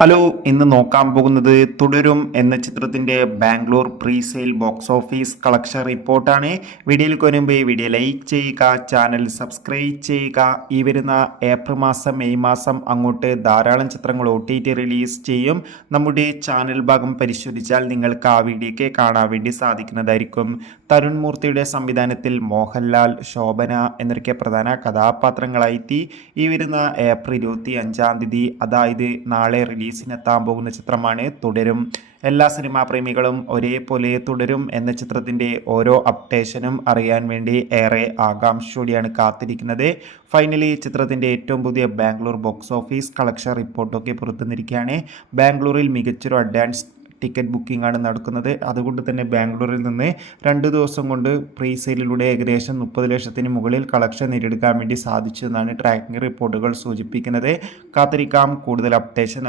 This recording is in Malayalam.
ഹലോ, ഇന്ന് നോക്കാൻ പോകുന്നത് തുടരും എന്ന ചിത്രത്തിന്റെ Bangalore pre sale box office collection റിപ്പോർട്ടാണ്. വീഡിയോയിൽ വരുമ്പോൾ ഈ വീഡിയോ ലൈക്ക് ചെയ്യുക, ചാനൽ സബ്സ്ക്രൈബ് ചെയ്യുക. ഈ വരുന്ന ഏപ്രിൽ മാസം മെയ് മാസം അങ്ങോട്ട് ധാരാളം ചിത്രങ്ങൾ OTT റിലീസ് ചെയ്യും. നമ്മുടെ ചാനൽ ഭാഗം പരിശോധിച്ചാൽ നിങ്ങൾക്ക് ആ വീഡിയോയ്ക്ക് കാണാൻ വേണ്ടി സാധിക്കുന്നതായിരിക്കും. തരുൺ മൂർത്തിയുടെ സംവിധാനത്തിൽ മോഹൻലാൽ, ശോഭന എന്നൊക്കെ പ്രധാന കഥാപാത്രങ്ങളായി ഈ വരുന്ന ഏപ്രിൽ 25 അതായത് നാളെ റിലീസിനെത്താൻ പോകുന്ന ചിത്രമാണ് തുടരും. എല്ലാ സിനിമാ പ്രേമികളും ഒരേപോലെ തുടരും എന്ന ചിത്രത്തിൻ്റെ ഓരോ അപ്ഡേഷനും അറിയാൻ വേണ്ടി ഏറെ ആകാംക്ഷയോടെയാണ് കാത്തിരിക്കുന്നത്. ഫൈനലി ചിത്രത്തിൻ്റെ ഏറ്റവും പുതിയ ബാംഗ്ലൂർ ബോക്സ് ഓഫീസ് കളക്ഷൻ റിപ്പോർട്ടൊക്കെ പുറത്തുവന്നിരിക്കുകയാണ്. ബാംഗ്ലൂരിൽ മികച്ചൊരു അഡ്വാൻസ് ടിക്കറ്റ് ബുക്കിംഗ് ആണ് നടക്കുന്നത്. അതുകൊണ്ട് തന്നെ ബാംഗ്ലൂരിൽ നിന്ന് 2 ദിവസം കൊണ്ട് പ്രീ സെയിലിലൂടെ ഏകദേശം 30 ലക്ഷത്തിന് മുകളിൽ കളക്ഷൻ നേടിയെടുക്കാൻ വേണ്ടി സാധിച്ചു എന്നാണ് ട്രാക്കിംഗ് റിപ്പോർട്ടുകൾ സൂചിപ്പിക്കുന്നത്. കാത്തിരിക്കാം കൂടുതൽ അപ്ഡേഷൻ